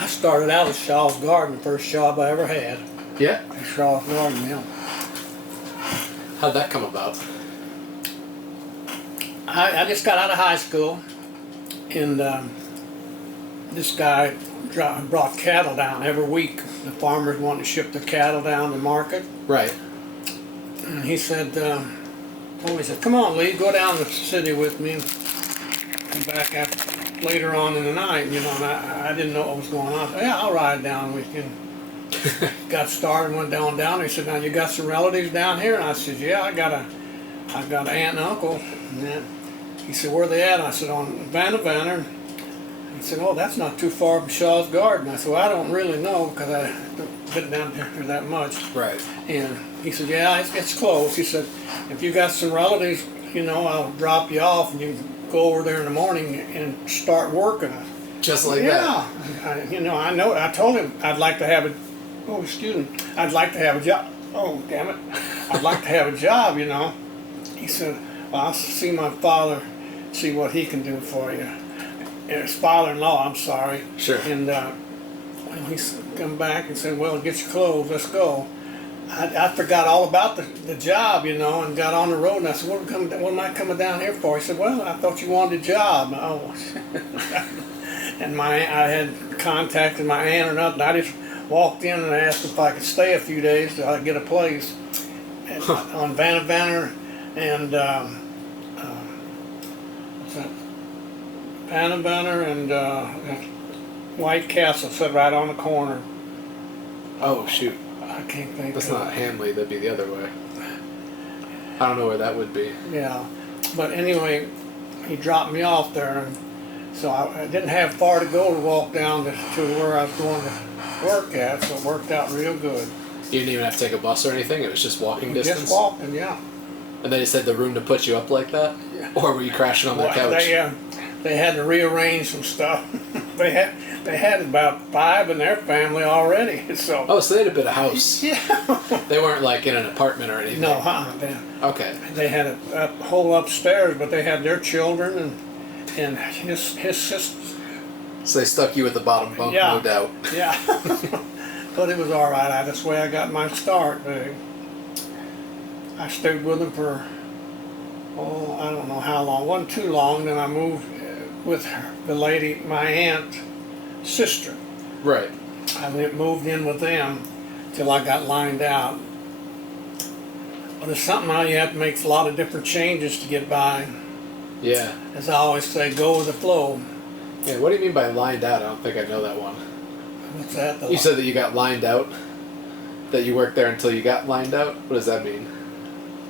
I started out at Shaw's Garden, the first job I ever had. Yeah. At Shaw's Garden, yeah. How'd that come about? I just got out of high school, and this guy brought cattle down every week. The farmers wanted to ship their cattle down to market. Right. And he said, come on, Lee, go down to the city with me and come back later on in the night. You know, and I didn't know what was going on. I said, yeah, I'll ride down with you. Got started, went down. He said, now you got some relatives down here? And I said, yeah, I got an aunt and uncle. And then he said, where are they at? And I said, on Vanna. He said, oh, that's not too far from Shaw's Garden. I said, well, I don't really know because I haven't been down there that much. Right. And he said, yeah, it's close. He said, if you got some relatives, you know, I'll drop you off and you can go over there in the morning and start working. Just like that. Yeah. I know. I told him I'd like to have I'd like to have a job. Oh, damn it. I'd like to have a job, you know. He said, well, I'll see my father, see what he can do for you. His father-in-law, I'm sorry. Sure. And he come back and said, well, get your clothes, let's go. I forgot all about the job, you know, and got on the road, and I said, what am I coming down here for? He said, well, I thought you wanted a job. Oh. And I had contacted my aunt or nothing. I just walked in and asked if I could stay a few days till I get a place on Vanna and what's that? Vanna and White Castle, sit right on the corner. Oh, shoot. I can't think. That's not Hanley. That'd be the other way. I don't know where that would be. Yeah, but anyway, he dropped me off there, and so I didn't have far to go to walk down to where I was going to work at. So it worked out real good. You didn't even have to take a bus or anything. It was just walking distance. Just walking, yeah. And they said the room to put you up like that, Yeah. or were you crashing on the couch? They had to rearrange some stuff. they had about 5 in their family already. So. Oh, so they had a bit of house. Yeah. They weren't like in an apartment or anything. No, Okay. They had a whole upstairs, but they had their children and his sisters. So they stuck you at the bottom bunk, Yeah. no doubt. Yeah. But it was all right. That's the way I got my start. I stayed with them for, I don't know how long. It wasn't too long. Then I moved with the lady, my aunt's sister. Right. I moved in with them till I got lined out. But it's something how you have to make a lot of different changes to get by. Yeah. As I always say, go with the flow. Yeah, what do you mean by lined out? I don't think I know that one. What's that? You said that you got lined out? That you worked there until you got lined out? What does that mean?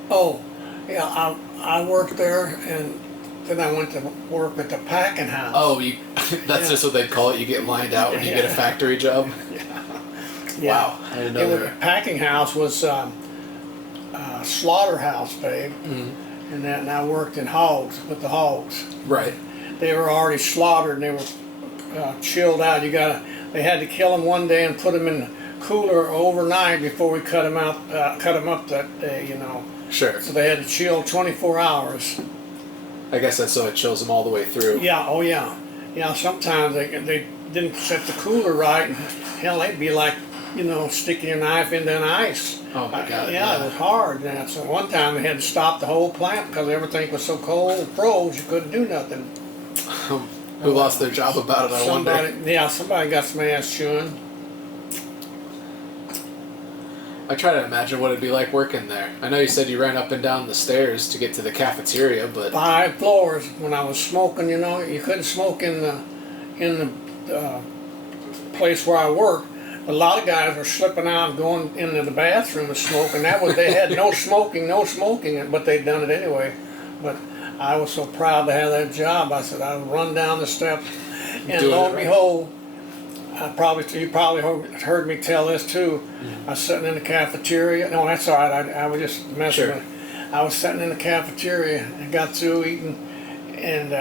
Oh, yeah, I worked there, and then I went to work at the packing house. Oh, that's just what they'd call it. You get lined out when you get a factory job? Yeah. Wow, I didn't know The packing house was slaughterhouse, babe. Mm-hmm. And I worked in hogs, with the hogs. Right. They were already slaughtered, and they were chilled out. They had to kill them one day and put them in the cooler overnight before we cut them up that day, you know. Sure. So they had to chill 24 hours. I guess that's so it chills them all the way through. Yeah, oh yeah. Yeah, sometimes they didn't set the cooler right, and hell, they'd be like, you know, sticking your knife into an ice. Oh my God. Yeah, it was hard. Yeah, so one time they had to stop the whole plant because everything was so cold and froze you couldn't do nothing. Who lost their job about it, I wonder. Yeah, somebody got some ass chewing. I try to imagine what it'd be like working there. I know you said you ran up and down the stairs to get to the cafeteria, but 5 floors. When I was smoking, you know, you couldn't smoke in the place where I worked. A lot of guys were slipping out and going into the bathroom and smoking. They had no smoking, but they'd done it anyway. But I was so proud to have that job. I said I'd run down the steps, and lo and behold, you probably heard me tell this too. Mm-hmm. I was sitting in the cafeteria. No, that's all right. I was just messing with it. I was sitting in the cafeteria and got through eating, and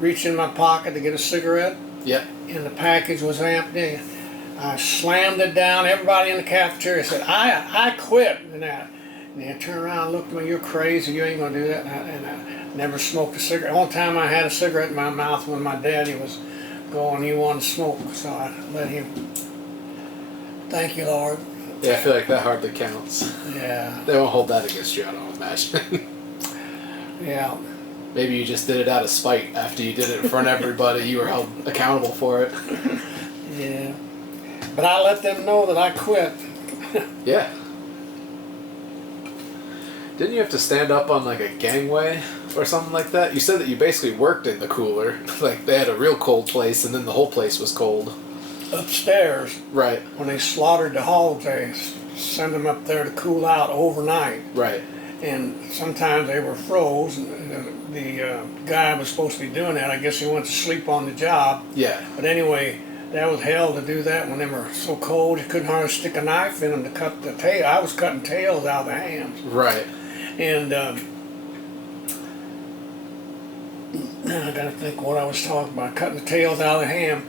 reached in my pocket to get a cigarette. Yep. And the package was empty. I slammed it down. Everybody in the cafeteria said, I quit. And they turned around and looked at me, you're crazy, you ain't going to do that. And I never smoked a cigarette. The only time I had a cigarette in my mouth when my daddy was go and he wanted to smoke, so I let him. Thank you, Lord. Yeah, I feel like that hardly counts. Yeah, They won't hold that against you, I don't imagine. yeah. Maybe you just did it out of spite. After you did it in front of everybody, you were held accountable for it. Yeah, but I let them know that I quit. Yeah. Didn't you have to stand up on like a gangway or something like that? You said that you basically worked in the cooler. Like they had a real cold place and then the whole place was cold. Upstairs, Right, when they slaughtered the hogs, they send them up there to cool out overnight. right. And sometimes they were froze. And the guy was supposed to be doing that. I guess he went to sleep on the job. Yeah, But anyway, that was hell to do that when they were so cold. You couldn't hardly stick a knife in them to cut the tail. I was cutting tails out of the hams. right. And now I gotta think what I was talking about. Cutting the tails out of the ham.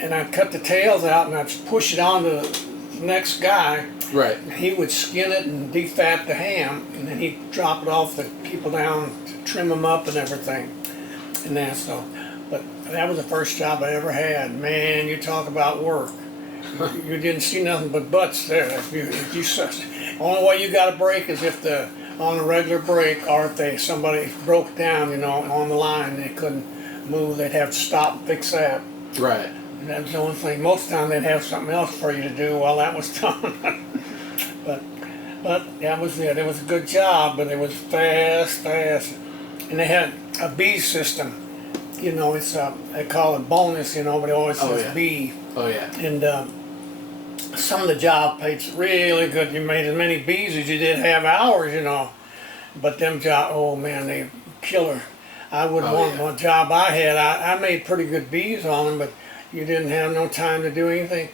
And I'd cut the tails out and I'd push it on to the next guy. Right. He would skin it and defat the ham, and then he'd drop it off the people down, trim them up and everything. And that so, but that was the first job I ever had. Man, you talk about work. You didn't see nothing but butts there. If you only way you got a break is if the on a regular break, or if somebody broke down, you know, on the line, they couldn't move. They'd have to stop and fix that. Right. And that was the only thing. Most of the time they'd have something else for you to do while that was done. but that was it. It was a good job, but it was fast. And they had a bee system. You know, it's they call it bonus, you know, but it always says yeah. bee. Oh yeah. And some of the job paid really good. You made as many bees as you did have hours, you know. But them job, oh man, they killer. I wouldn't want yeah. one job I had. I made pretty good bees on them, but you didn't have no time to do anything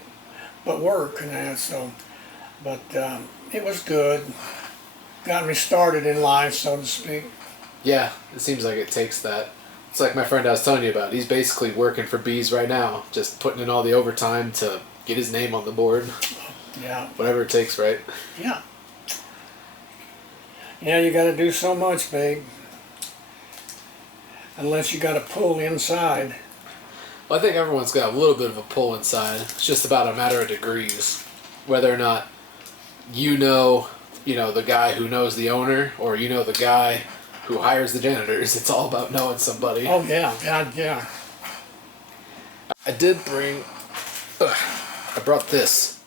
but work and that. So, but it was good. Got me started in life, so to speak. Yeah, it seems like it takes that. It's like my friend I was telling you about. He's basically working for bees right now, just putting in all the overtime to get his name on the board. Yeah. Whatever it takes, right? Yeah. Yeah, you got to do so much, babe. Unless you got to pull inside. Well, I think everyone's got a little bit of a pull inside. It's just about a matter of degrees. Whether or not you know the guy who knows the owner, or you know the guy who hires the janitors. It's all about knowing somebody. Oh, yeah. God, yeah. I did bring... I brought this.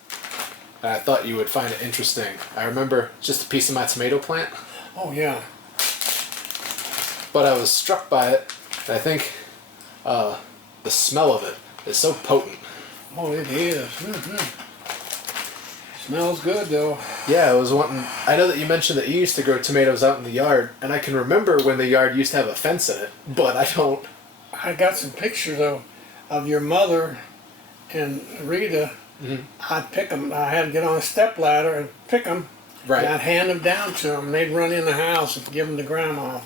And I thought you would find it interesting. I remember just a piece of my tomato plant. Oh, yeah. But I was struck by it. And I think the smell of it is so potent. Oh, it is. Mm-hmm. Smells good, though. Yeah, I was wanting... I know that you mentioned that you used to grow tomatoes out in the yard, and I can remember when the yard used to have a fence in it, but I don't... I got some pictures of your mother and Rita. Mm-hmm. I'd pick them. I had to get on a step ladder and pick them. Right. And I'd hand them down to them. They'd run in the house and give them to Grandma.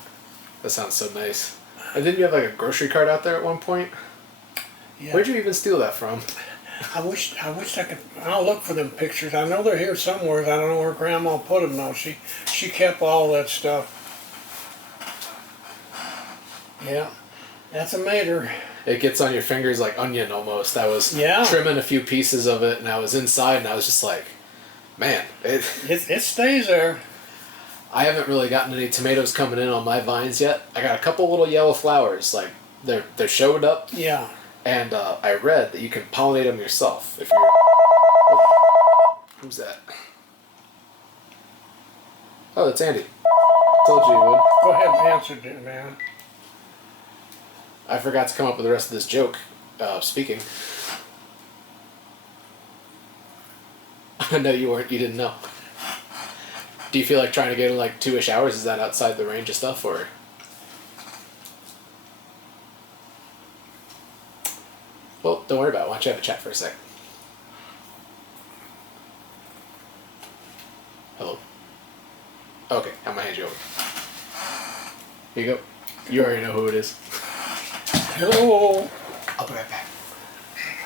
That sounds so nice. And didn't you have like a grocery cart out there at one point? Yeah. Where'd you even steal that from? I wish I could. I'll look for them pictures. I know they're here somewhere. I don't know where Grandma put them though. She kept all that stuff. Yeah, that's a mater. It gets on your fingers like onion almost. I was trimming a few pieces of it, and I was inside, and I was just like, man, It stays there. I haven't really gotten any tomatoes coming in on my vines yet. I got a couple little yellow flowers, like they're showed up. Yeah. And I read that you can pollinate them yourself if you're... Oh, who's that? Oh, that's Andy. Told you he would. Go ahead and answer it, man. I forgot to come up with the rest of this joke. Speaking. No, you weren't. You didn't know. Do you feel like trying to get in like 2-ish hours? Is that outside the range of stuff, or...? Well, don't worry about it. Why don't you have a chat for a sec? Hello? Okay, I'm gonna hand you over. Here you go. You already know who it is. Hello. I'll be right back.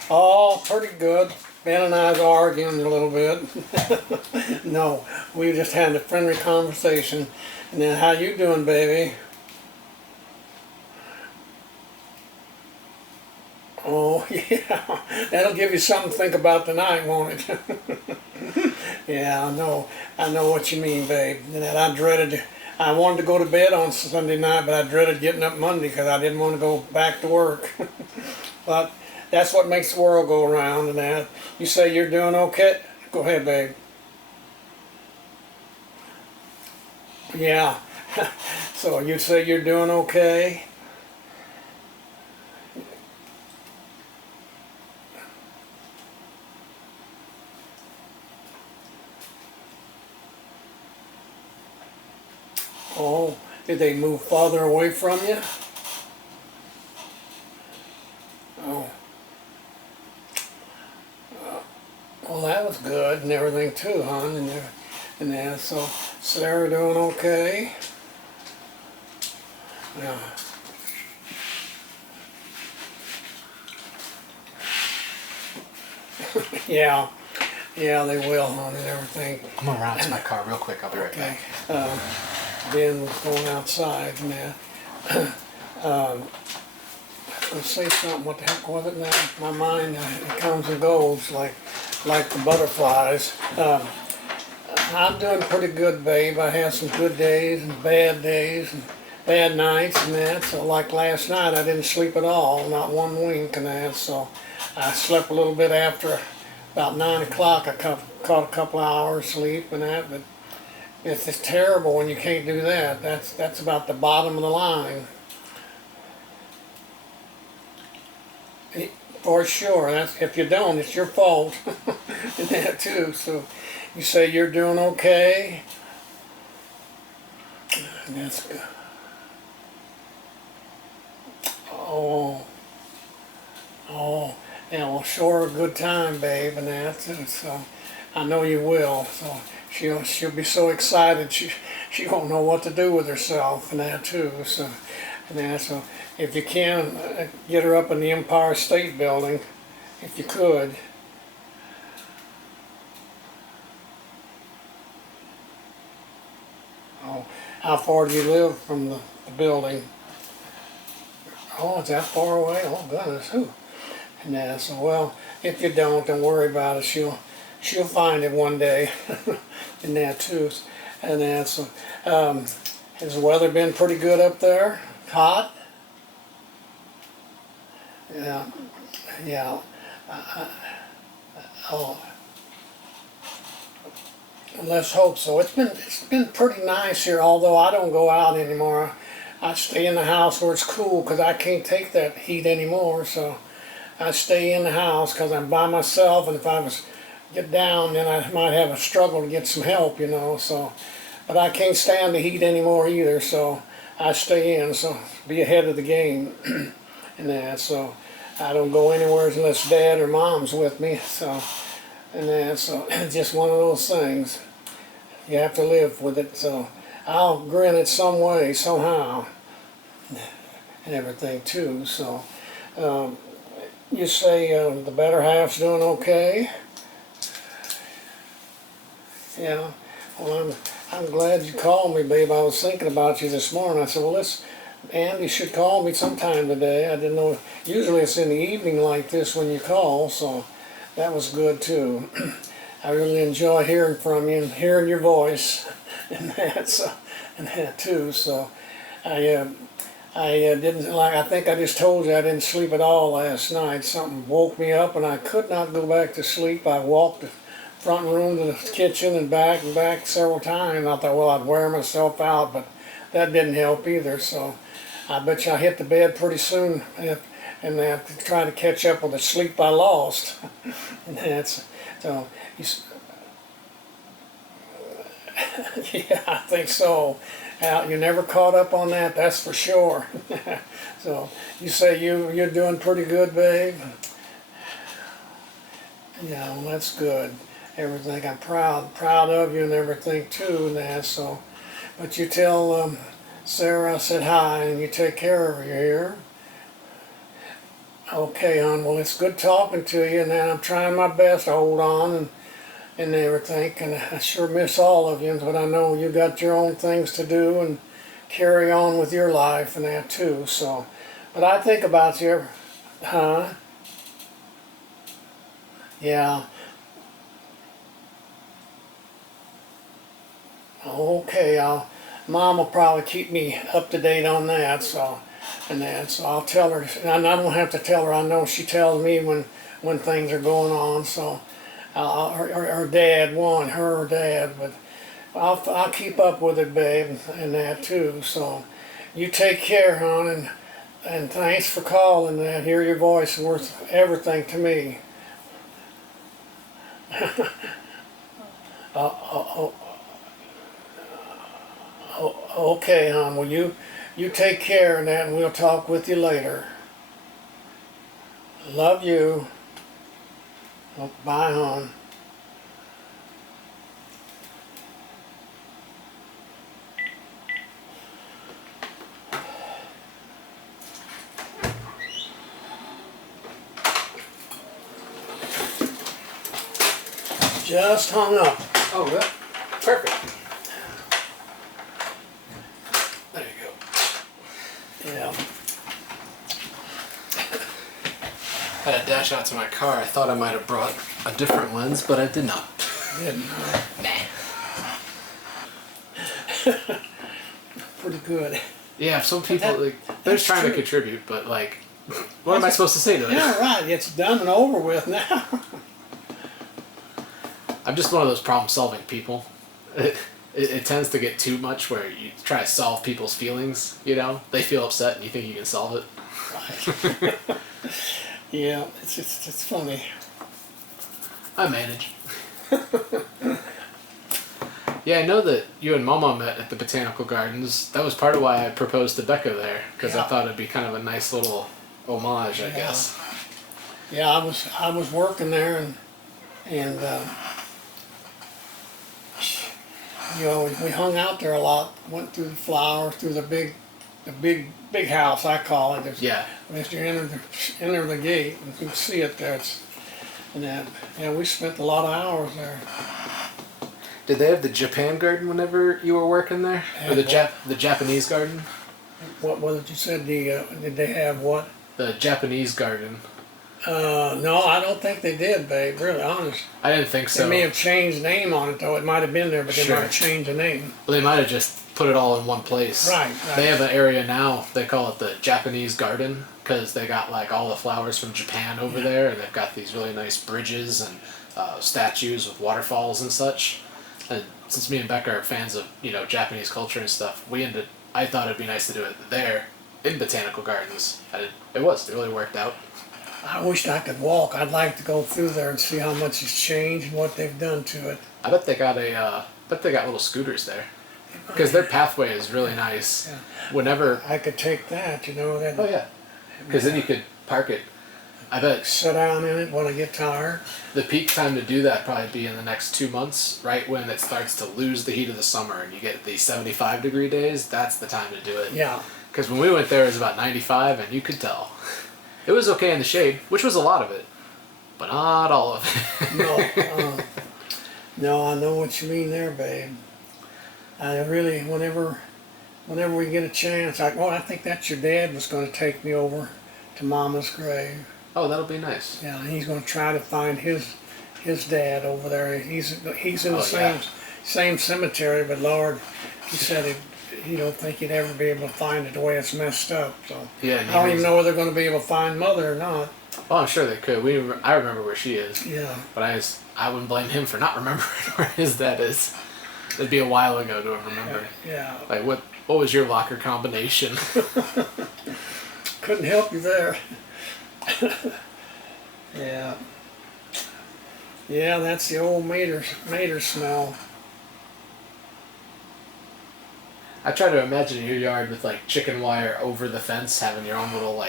Oh, pretty good. Ben and I was arguing a little bit. No, we just had a friendly conversation. And then, how you doing, baby? Oh, Yeah, that'll give you something to think about tonight, won't it? Yeah, I know what you mean, babe. And that I wanted to go to bed on Sunday night, but I dreaded getting up Monday because I didn't want to go back to work. But that's what makes the world go around and that. You say you're doing okay? Go ahead, babe. Yeah. So you say you're doing okay? Oh, did they move farther away from you? Oh, well, that was good and everything too, hon. And then, so Sarah doing okay? Yeah. Yeah, yeah, they will, hon, and everything. I'm gonna run out to my car real quick. I'll be right Okay. back. Ben was going outside and that. I was gonna say something. What the heck was it now? My mind it comes and goes like the butterflies. I'm doing pretty good, babe. I had some good days and bad nights and that. So like last night, I didn't sleep at all, not one wink and that. So I slept a little bit after about 9 o'clock. I caught a couple hours sleep and that, but it's just terrible when you can't do that. That's about the bottom of the line. For sure. That's, if you don't, it's your fault. And that too. So you say you're doing okay. And that's good. Oh, oh, yeah. Well, sure, a good time, babe, and that. And so I know you will. So she'll be so excited. She won't know what to do with herself and that too. So. And so if you can, get her up in the Empire State Building, if you could. Oh, how far do you live from the building? Oh, it's that far away? Oh, goodness, who? And so, well, if you don't worry about it. She'll find it one day. And that too. And so, has the weather been pretty good up there? Hot? Yeah, yeah. Oh, let's hope so. It's been pretty nice here. Although I don't go out anymore. I stay in the house where it's cool because I can't take that heat anymore. So I stay in the house because I'm by myself. And if I was get down, then I might have a struggle to get some help, you know. So, but I can't stand the heat anymore either. So I stay in. So be ahead of the game. And that. So I don't go anywhere unless Dad or Mom's with me. So and that. So it's just one of those things. You have to live with it. So I'll grin it some way, somehow, and everything too. So you say the better half's doing okay. Yeah. Well, I'm glad you called me, babe. I was thinking about you this morning. I said, well, Andy should call me sometime today. I didn't know. Usually it's in the evening like this when you call, so that was good too. I really enjoy hearing from you and hearing your voice, and that too. So I didn't like. I think I just told you I didn't sleep at all last night. Something woke me up, and I could not go back to sleep. I walked the front room to the kitchen and back several times. I thought, well, I'd wear myself out, but that didn't help either. So I bet you I hit the bed pretty soon, and I have to try to catch up with the sleep I lost. And that's so. Yeah, I think so. You never caught up on that, that's for sure. So you say you're doing pretty good, babe. Yeah, well, that's good. Everything, I'm proud of you and everything too. And that. So, but you tell Sarah I said hi, and you take care of her here. Okay, hon. Well, it's good talking to you, and I'm trying my best to hold on and everything. And I sure miss all of you, but I know you got your own things to do and carry on with your life and that too. So, but I think about you, huh? Yeah. Okay, Mom will probably keep me up to date on that, so, so I'll tell her, and I don't have to tell her, I know she tells me when things are going on, so, her dad, her dad, but I'll keep up with it, babe, and that too, so, you take care, hon, and thanks for calling, that, hear your voice is worth everything to me. Okay, hon, well, you take care of that, and we'll talk with you later. Love you. Well, bye, hon. Just hung up. Oh, yeah. Perfect. There you go. Yeah. I had to dash out to my car. I thought I might have brought a different lens, but I did not. Didn't Nah. Pretty good. Yeah, some people, they're just trying to contribute, but, what am I supposed to say to it? Yeah, right. It's done and over with now. I'm just one of those problem-solving people. It tends to get too much where you try to solve people's feelings, you know? They feel upset and you think you can solve it. Right. Yeah, it's funny. I manage. Yeah, I know that you and Mama met at the Botanical Gardens. That was part of why I proposed to Becca there, because I thought it'd be kind of a nice little homage, I guess. Yeah, I was working there and you know, we hung out there a lot. Went through the flowers, through the big house, I call it. Yeah. As you enter the gate, you can see it there. Yeah, we spent a lot of hours there. Did they have the Japan garden whenever you were working there? Or the Japanese garden? What was it you said? Did they have what? The Japanese garden. No, I don't think they did, babe. Really, honest. I didn't think so. They may have changed name on it though. It might have been there, but they Sure. might have changed the name. Well, they might have just put it all in one place. Right. They have an area now. They call it the Japanese garden because they got all the flowers from Japan over there, and they've got these really nice bridges and statues with waterfalls and such. And since me and Becca are fans of Japanese culture and stuff, I thought it'd be nice to do it there in Botanical Gardens. It really worked out. I wished I could walk. I'd like to go through there and see how much has changed and what they've done to it. I bet they got little scooters there because their pathway is really nice. Yeah. Whenever I could take that, that. Oh yeah, because then you could park it. I bet Sit down in it when I get tired. the peak time to do that probably be in the next 2 months, right when it starts to lose the heat of the summer and you get the 75-degree days. That's the time to do it. Yeah. Because when we went there, it was about 95, and you could tell. It was okay in the shade, which was a lot of it, but not all of it. No, I know what you mean there, babe. I really, whenever we get a chance, I think that's your dad was going to take me over to Mama's grave. Oh, that'll be nice. Yeah, he's going to try to find his dad over there. He's in the same cemetery, but Lord, he said he don't think he'd ever be able to find it the way it's messed up. So Yeah, I don't even know whether they're going to be able to find Mother or not. Oh, I'm sure they could. I remember where she is. Yeah. But I wouldn't blame him for not remembering where his dad is. It'd be a while ago to remember. Yeah. Like what was your locker combination? Couldn't help you there. Yeah. Yeah, that's the old mater smell. I try to imagine your yard with chicken wire over the fence, having your own little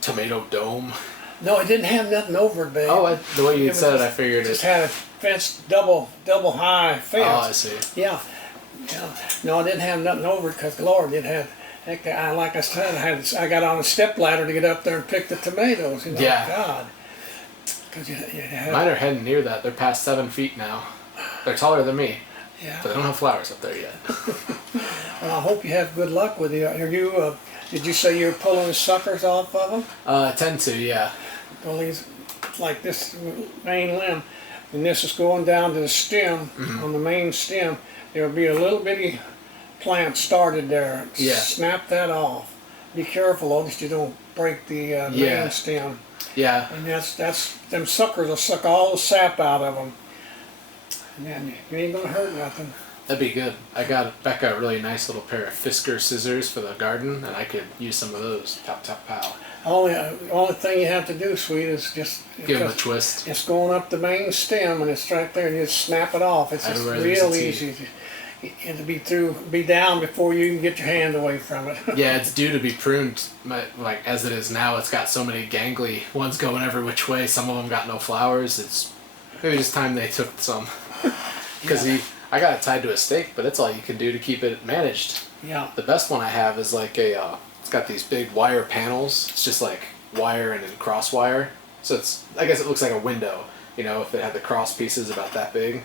tomato dome. No, it didn't have nothing over it, babe. Oh, the way you It said was it, I figured just it. had a fence, double high fence. Oh, I see. Yeah. No, I didn't have nothing over it because Lord, it had. Like I said, I got on a step ladder to get up there and pick the tomatoes. Yeah. God. Because you had. Mine are heading near that. They're past 7 feet now. They're taller than me, Yeah. but they don't have flowers up there yet. Well, I hope you have good luck with it. Did you say you were pulling the suckers off of them? I tend to, yeah. Well, like this main limb, and this is going down to the stem, on the main stem, there'll be a little bitty plant started there. Yeah. Snap that off. Be careful though that you don't break the main stem. Yeah. And that's them suckers will suck all the sap out of them. And then you ain't gonna hurt nothing. That'd be good. I got Becca a really nice little pair of Fisker scissors for the garden, and I could use some of those. Tap, tap, pow. Only thing you have to do, sweet, is just Give them a twist. It's going up the main stem, and it's right there, and you just snap it off. It's just real easy. It'll be down before you can get your hand away from it. Yeah, it's due to be pruned. Like as it is now, it's got so many gangly ones going every which way. Some of them got no flowers. It's maybe just time they took some. Because I got it tied to a stake, but that's all you can do to keep it managed. Yeah. The best one I have is like it's got these big wire panels. It's just like wire and then cross wire. So I guess it looks like a window, you know, if it had the cross pieces about that big.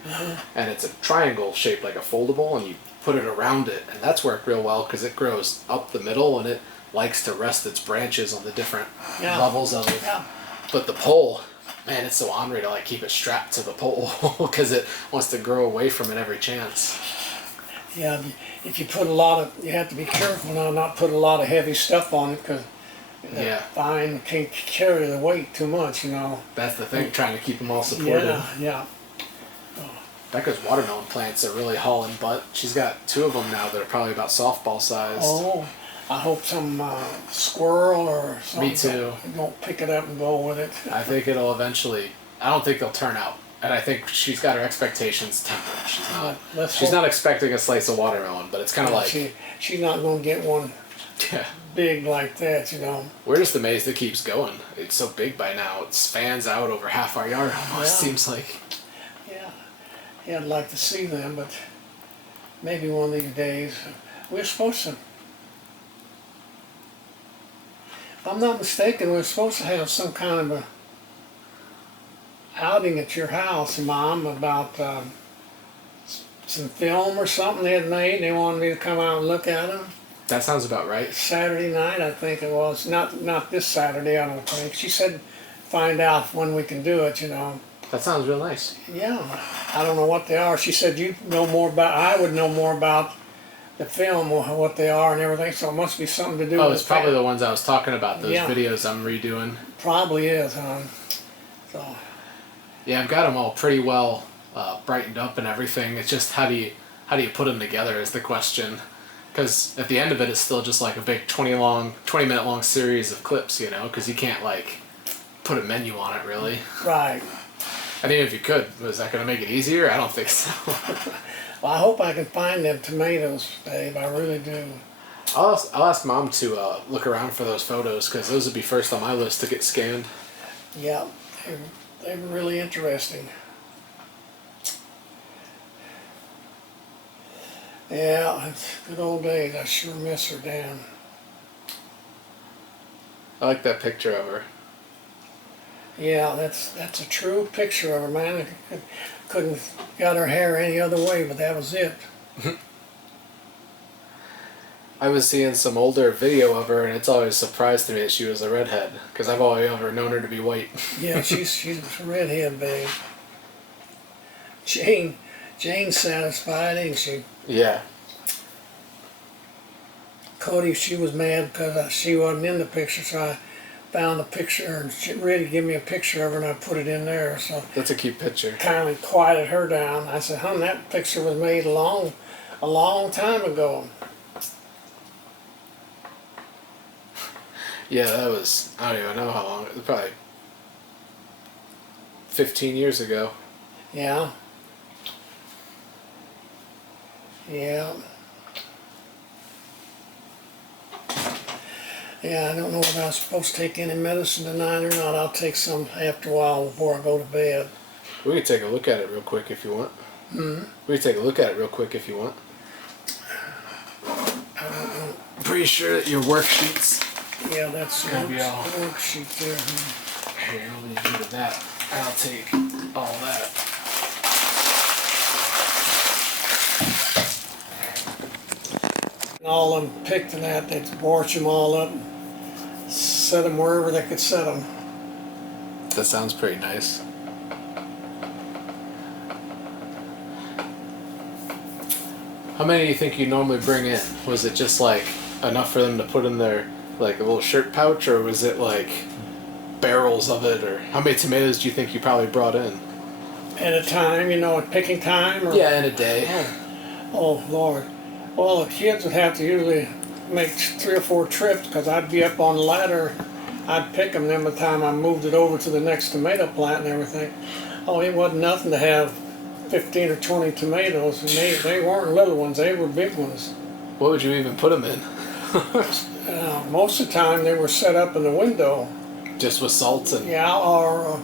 And it's a triangle shaped like a foldable, and you put it around it, and that's worked real well because it grows up the middle, and it likes to rest its branches on the different levels of it. Yeah. But the pole, man, it's so ornery to like keep it strapped to the pole because it wants to grow away from it every chance. Yeah, if you put you have to be careful now not put a lot of heavy stuff on it, because vine can't carry the weight too much, you know. That's the thing, trying to keep them all supported. Yeah. Becca's watermelon plants are really hauling butt. She's got 2 of them now that are probably about softball sized. Oh, I hope some squirrel or something. Me too. Don't pick it up and go with it. I think it'll eventually. I don't think they'll turn out, and I think she's got her expectations tempered. She's not. She's not expecting a slice of watermelon, but it's kind of like she's not going to get one big like that, you know. We're just amazed it keeps going. It's so big by now. It spans out over half our yard almost. Seems like. Yeah, I'd like to see them, but maybe one of these days. We're supposed to. If I'm not mistaken, we're supposed to have some kind of a outing at your house, Mom, about some film or something they had made. They wanted me to come out and look at them. That sounds about right. Saturday night, I think it was. Not this Saturday, I don't think. She said find out when we can do it, you know. That sounds real nice. Yeah, I don't know what they are. She said you know more about. I would know more about the film or what they are and everything. So it must be something to do. Oh, with it's probably the ones I was talking about. Those videos I'm redoing. Probably is, huh? So. Yeah, I've got them all pretty well brightened up and everything. It's just how do you put them together is the question. Because at the end of it, it's still just like a big 20-minute long series of clips, you know. Because you can't like put a menu on it really. Right. I mean, if you could, was that going to make it easier? I don't think so. Well, I hope I can find them tomatoes, Dave. I really do. I'll ask Mom to look around for those photos because those would be first on my list to get scanned. Yeah, they were really interesting. Yeah, it's good old days. I sure miss her, Dan. I like that picture of her. Yeah, that's a true picture of her, man. I couldn't got her hair any other way, but that was it. I was seeing some older video of her, and it's always a surprise to me that she was a redhead, because I've always ever known her to be white. Yeah, she's a redhead, babe. Jane's satisfied, ain't she? Yeah. Cody, she was mad because she wasn't in the picture, so I found the picture, and she really gave me a picture of her, and I put it in there. So That's a cute picture. kind of quieted her down. I said, "Hon, that picture was made a long time ago." Yeah, that was, I don't even know how long, it was probably 15 years ago. Yeah. Yeah. Yeah, I don't know if I'm supposed to take any medicine tonight or not. I'll take some after a while before I go to bed. We could take a look at it real quick if you want. Hmm? We could take a look at it real quick if you want. I don't know. I'm pretty sure that your worksheets. Yeah, that's the Gonna be all- worksheet there. Hmm. Here, I'll leave you with that. I'll take all that. And all of them picked and that, they'd wash them all up, set them wherever they could set them. That sounds pretty nice. How many do you think you normally bring in? Was it just like enough for them to put in their like a little shirt pouch, or was it like barrels of it? Or how many tomatoes do you think you probably brought in? At a time, at picking time? Or, Yeah, in a day. Oh, Lord. Well, the kids would have to usually make 3 or 4 trips because I'd be up on the ladder. I'd pick them then by the time I moved it over to the next tomato plant and everything. Oh, it wasn't nothing to have 15 or 20 tomatoes, and they weren't little ones, they were big ones. What would you even put them in? Most of the time they were set up in the window. Just with salt and... Yeah, or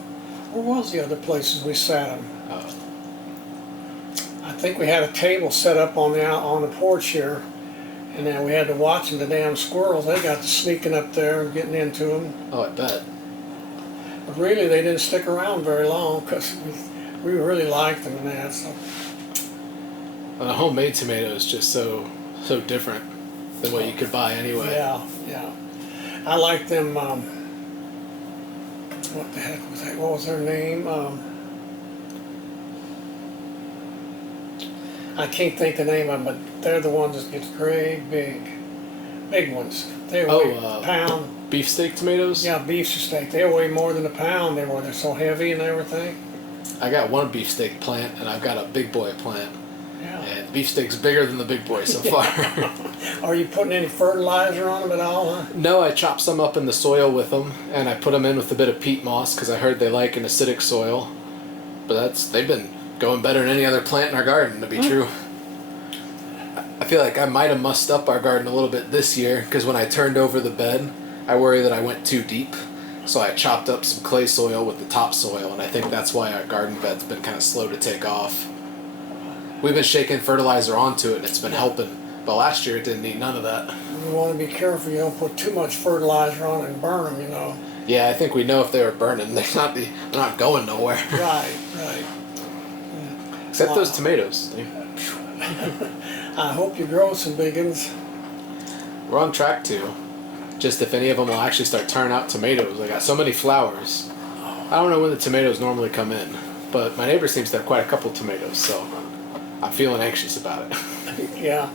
where was the other places we sat them? I think we had a table set up on the porch here, and then we had to watch them, the damn squirrels. They got to sneaking up there and getting into them. Oh, I bet. But really, they didn't stick around very long because we really liked them and that. So. A homemade tomato is just so different than what you could buy anyway. Yeah. I like them. What the heck was that? What was their name? I can't think the name of them, but they're the ones that get great big ones. They weigh a pound. Beefsteak tomatoes? Yeah, beefsteak. They weigh more than a pound. They're so heavy and everything. I got one beefsteak plant, and I've got a big boy plant. Yeah. And beefsteak's bigger than the big boy so far. Are you putting any fertilizer on them at all, huh? No, I chopped some up in the soil with them, and I put them in with a bit of peat moss because I heard they like an acidic soil. But they've been going better than any other plant in our garden, to be true. I feel like I might have mussed up our garden a little bit this year because when I turned over the bed, I worry that I went too deep. So I chopped up some clay soil with the topsoil, and I think that's why our garden bed's been kind of slow to take off. We've been shaking fertilizer onto it, and it's been helping. But last year, it didn't need none of that. You want to be careful you don't put too much fertilizer on it and burn them, Yeah, I think we know if they were burning. They're not going nowhere. Right. Except those tomatoes. I hope you grow some big ones. We're on track to. Just if any of them will actually start turning out tomatoes. I got so many flowers. I don't know when the tomatoes normally come in, but my neighbor seems to have quite a couple tomatoes, so I'm feeling anxious about it. Yeah,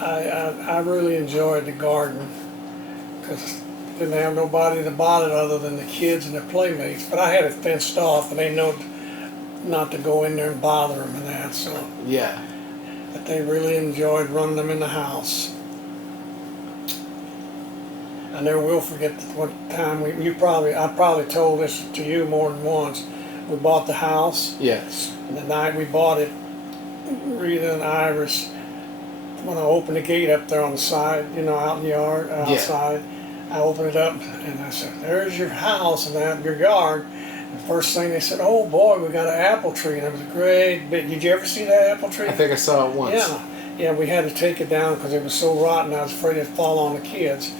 I really enjoyed the garden because didn't have nobody to bother other than the kids and their playmates. But I had it fenced off, and they know not to go in there and bother them and that. So Yeah. but they really enjoyed running them in the house. I never will forget what time I probably told this to you more than once. We bought the house. Yes. And the night we bought it, Rita and Iris, when I opened the gate up there on the side, out in the yard, outside, I opened it up and I said, "There's your house and that your yard." And the first thing they said, "Oh boy, we got an apple tree," and it was a great big. Did you ever see that apple tree? I think I saw it once. Yeah, we had to take it down because it was so rotten. I was afraid it'd fall on the kids.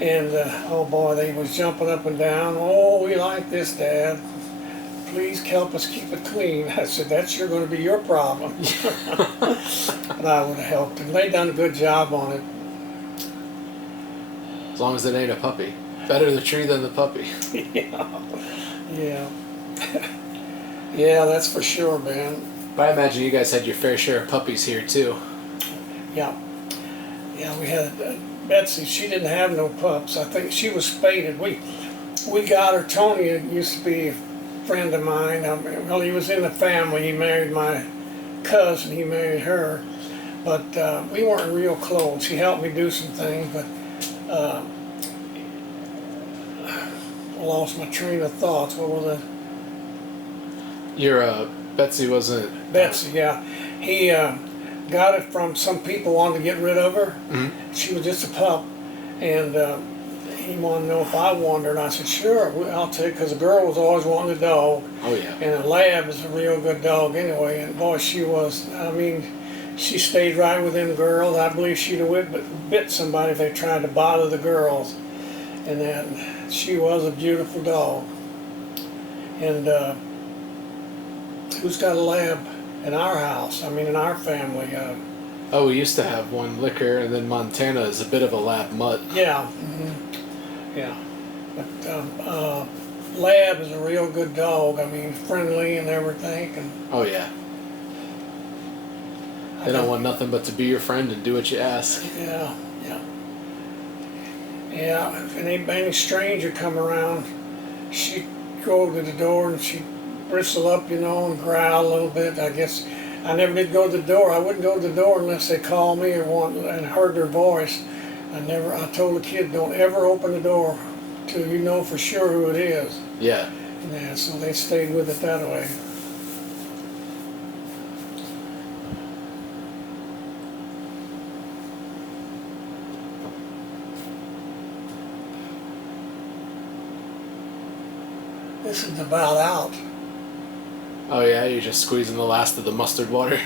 And oh boy, they was jumping up and down. "Oh, we like this, Dad. Please help us keep it clean." I said, "That's sure going to be your problem." But I would have helped them. They done a good job on it. As long as it ain't a puppy. Better the tree than the puppy. Yeah. Yeah, that's for sure, man. But I imagine you guys had your fair share of puppies here too. Yeah. Yeah, we had Betsy. She didn't have no pups. I think she was spaded. We got her. Tony used to be a friend of mine. Well, he was in the family. He married my cousin. He married her. But we weren't real close. He helped me do some things, but I lost my train of thoughts. What was it? Your Betsy wasn't... Betsy, yeah. He got it from some people wanted to get rid of her. Mm-hmm. She was just a pup, and he wanted to know if I wanted her, and I said, "Sure, I'll take," because the girl was always wanting a dog. Oh yeah. And a lab is a real good dog anyway, and boy, she was, she stayed right within girls. I believe she'd have bit somebody if they tried to bother the girls. And then she was a beautiful dog. And who's got a lab in our house? In our family. Oh, we used to have one, Liquor, and then Montana is a bit of a lab mutt. Yeah. Mm-hmm. Yeah. But Lab is a real good dog. I mean, friendly and everything. And Oh yeah. They don't want nothing but to be your friend and do what you ask. Yeah, yeah. Yeah, if any stranger come around, she'd go to the door and she'd bristle up, you know, and growl a little bit. I guess I never did go to the door. I wouldn't go to the door unless they called me or and heard their voice. I told the kid, don't ever open the door till you know for sure who it is. Yeah. Yeah, so they stayed with it that way. This is about out. Oh yeah, you're just squeezing the last of the mustard water.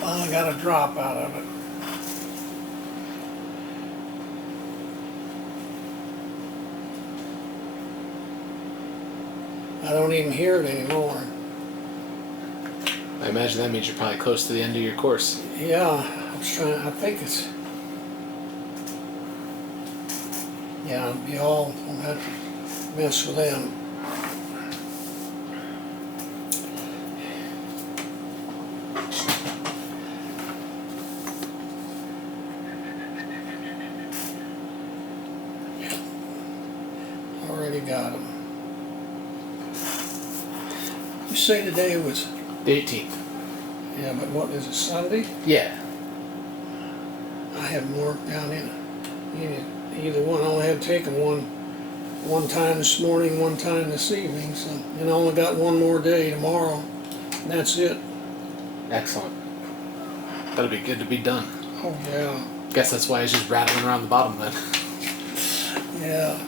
Finally got a drop out of it. I don't even hear it anymore. I imagine that means you're probably close to the end of your course. Yeah, I think it's. Yeah, we all won't have to mess with them. Already got them. You say today was, The 18th. yeah, but what is it, Sunday? Yeah. I haven't worked down in either one. I only had taken one time this morning, one time this evening, so, and I only got one more day tomorrow, and that's it. Excellent. That'll be good to be done. Oh, yeah. Guess that's why he's just rattling around the bottom then. Yeah.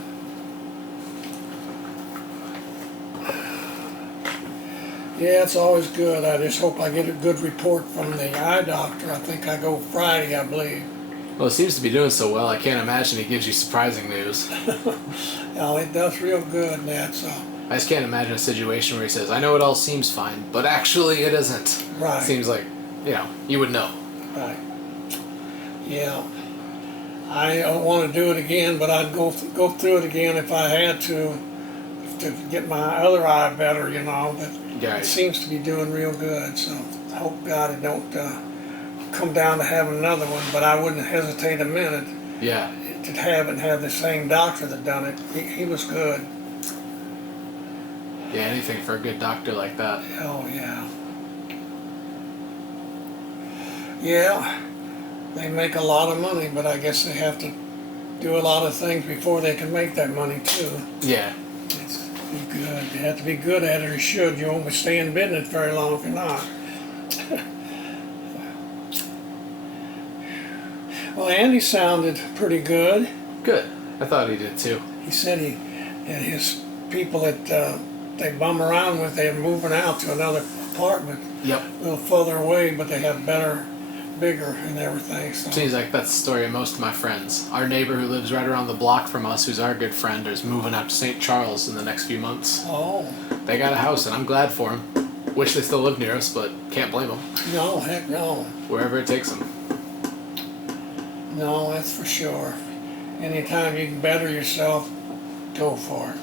Yeah, it's always good. I just hope I get a good report from the eye doctor. I think I go Friday, I believe. Well, it seems to be doing so well, I can't imagine he gives you surprising news. Oh, it does real good, Nat, so. I just can't imagine a situation where he says, I know it all seems fine, but actually it isn't. Right. Seems like, you would know. Right. Yeah. I don't want to do it again, but I'd go through it again if I had to get my other eye better, you know. But Yeah. it seems to be doing real good, so I hope God it don't come down to having another one. But I wouldn't hesitate a minute Yeah. to have the same doctor that done it. He was good. Yeah, anything for a good doctor like that. Oh yeah. Yeah, they make a lot of money, but I guess they have to do a lot of things before they can make that money too. Yeah. It's be good. You have to be good at it, or you should. You won't stay in business very long if you're not. Well, Andy sounded pretty good. Good. I thought he did too. He said and his people that they bum around with, they're moving out to another apartment Yep. a little further away, but they have bigger and everything. So. Seems like that's the story of most of my friends. Our neighbor who lives right around the block from us, who's our good friend, is moving out to St. Charles in the next few months. Oh, They got a house, and I'm glad for them. Wish they still lived near us, but can't blame them. no, heck no. Wherever it takes them. No, that's for sure. Anytime you can better yourself, go for it.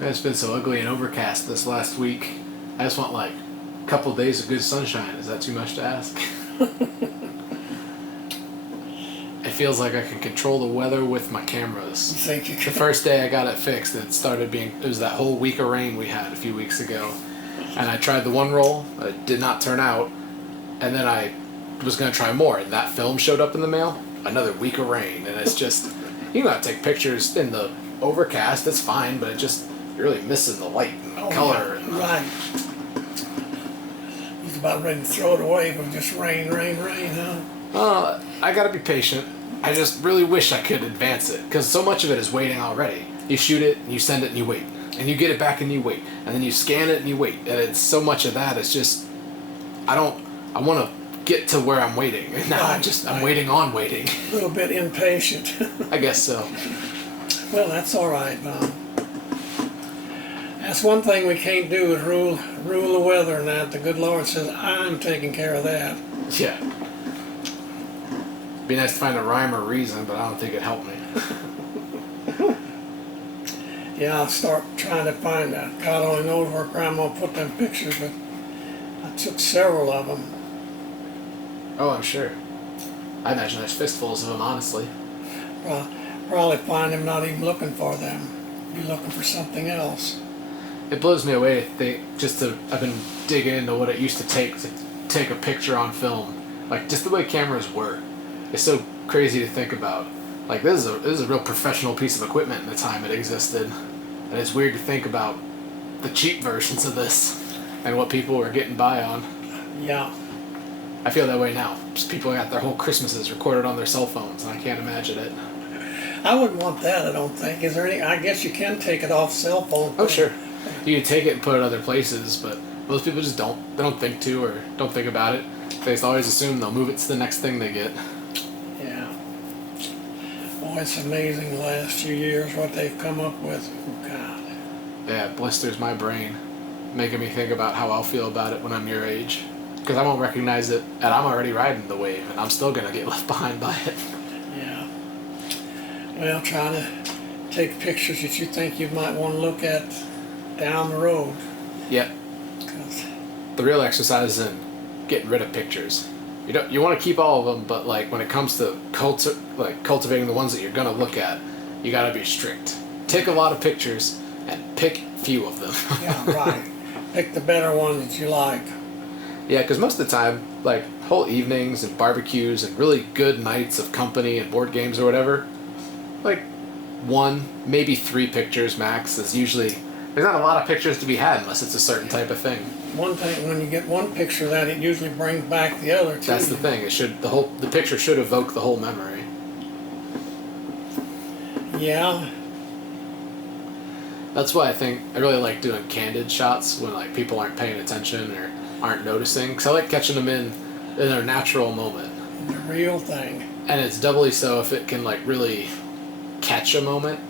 It's been so ugly and overcast this last week. I just want like a couple days of good sunshine. Is that too much to ask? It feels like I can control the weather with my cameras. You think you The can? first day I got it fixed, it was that whole week of rain we had a few weeks ago. And I tried the one roll, it did not turn out. And then I was going to try more, and that film showed up in the mail. Another week of rain, and it's just, you gotta take pictures in the overcast, that's fine, but you're really missing the light and the color. And Right. He's about ready to throw it away, but just rain, huh? I gotta be patient. I just really wish I could advance it, because so much of it is waiting already. You shoot it, and you send it, and you wait. And you get it back, and you wait. And then you scan it, and you wait. And it's so much of that, it's just, I want to get to where I'm waiting. And now I'm waiting on waiting. A little bit impatient. I guess so. Well, that's all right, Bob. That's one thing we can't do is rule the weather and that. The good Lord says, I'm taking care of that. Yeah. Be nice to find a rhyme or reason, but I don't think it'd help me. Yeah, I'll start trying to find that. God only knows where Grandma put them pictures, but I took several of them. Oh, I'm sure. I imagine there's fistfuls of them, honestly. Probably find them not even looking for them. Be looking for something else. It blows me away to think, I've been digging into what it used to take a picture on film. Like, just the way cameras were. It's so crazy to think about. Like, this is a real professional piece of equipment in the time it existed. And it's weird to think about the cheap versions of this and what people were getting by on. Yeah. I feel that way now. Just people got their whole Christmases recorded on their cell phones, and I can't imagine it. I wouldn't want that, I don't think. Is there any, I guess you can take it off cell phone. Oh, sure. You can take it and put it other places, but most people just don't. They don't think to or don't think about it. They just always assume they'll move it to the next thing they get. Yeah. Oh, it's amazing the last few years what they've come up with. Oh, God. Yeah, it blisters my brain, making me think about how I'll feel about it when I'm your age. Because I won't recognize it, and I'm already riding the wave, and I'm still going to get left behind by it. Yeah. Well, trying to take pictures that you think you might want to look at down the road. Yeah. 'Cause The real exercise is in getting rid of pictures. You want to keep all of them, but like when it comes to cultivating the ones that you're gonna look at, you gotta be strict. Take a lot of pictures and pick few of them. Yeah, right. Pick the better one that you like. Yeah, because most of the time, like whole evenings and barbecues and really good nights of company and board games or whatever, like 1, maybe 3 pictures max is usually. There's not a lot of pictures to be had unless it's a certain type of thing. One thing, when you get one picture of that, it usually brings back the other too. That's the thing. The picture should evoke the whole memory. Yeah. That's why I really like doing candid shots when like people aren't paying attention or aren't noticing. Because I like catching them in their natural moment. The real thing. And it's doubly so if it can like really catch a moment.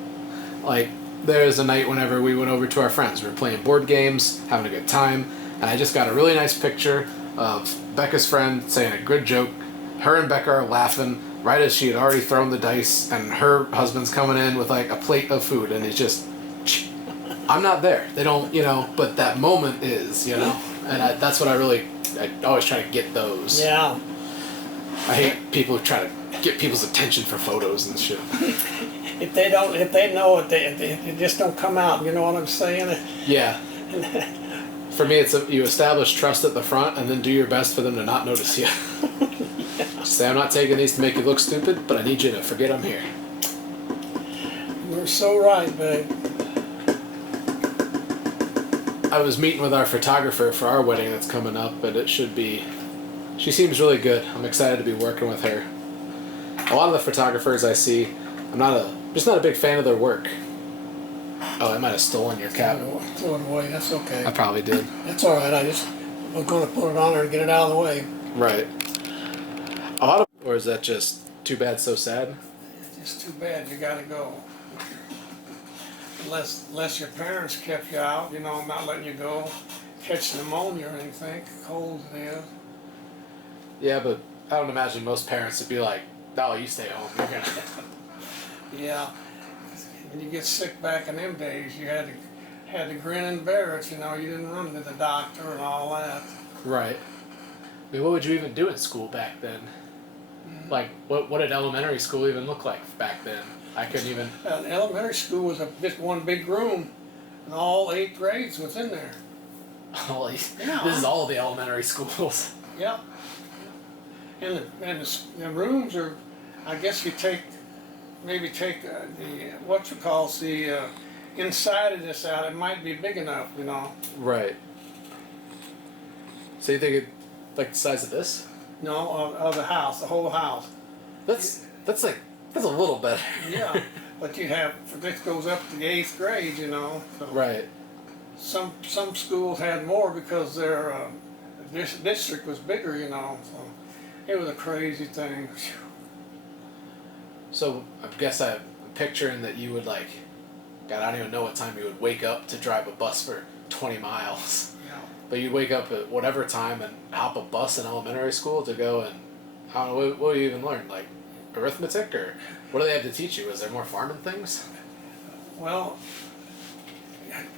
Like there's a night whenever we went over to our friends. We were playing board games, having a good time, and I just got a really nice picture of Becca's friend saying a good joke. Her and Becca are laughing right as she had already thrown the dice, and her husband's coming in with like a plate of food, and it's just, I'm not there. They don't, but that moment is, and that's what I always try to get those. Yeah. I hate people who try to get people's attention for photos and shit. If they know it, they just don't come out. You know what I'm saying? Yeah. For me, it's you establish trust at the front and then do your best for them to not notice you. Yeah. Just say, I'm not taking these to make you look stupid, but I need you to forget I'm here. You're so right, babe. I was meeting with our photographer for our wedding that's coming up, and she seems really good. I'm excited to be working with her. A lot of the photographers I see, just not a big fan of their work. Oh, I might have stolen your cap. Throw it away. That's okay. I probably did. That's all right. I just was going to put it on there and get it out of the way. Right. Or is that just too bad, so sad? It's just too bad. You got to go. Unless your parents kept you out, not letting you go, catch pneumonia or anything, cold it is. Yeah, but I don't imagine most parents would be like, "No, you stay home. You're gonna." Yeah. When you get sick back in them days, you had to grin and bear it. You didn't run to the doctor and all that. Right. I mean, what would you even do in school back then? Like, what did elementary school even look like back then? I couldn't even. Elementary school was just one big room, and all 8 grades was in there. Holy, Yeah. This is all the elementary schools. Yep. And the rooms are, I guess you take the inside of this out. It might be big enough, Right. So you think it like the size of this? No, of the house, the whole house. That's a little better. Yeah, but this goes up to the 8th grade, So Right. Some schools had more because their district was bigger, So it was a crazy thing. So I guess I'm picturing that you would God, I don't even know what time you would wake up to drive a bus for 20 miles. Yeah. But you'd wake up at whatever time and hop a bus in elementary school to go and I don't know what you even learned, like arithmetic, or what do they have to teach you? Was there more farming things? Well,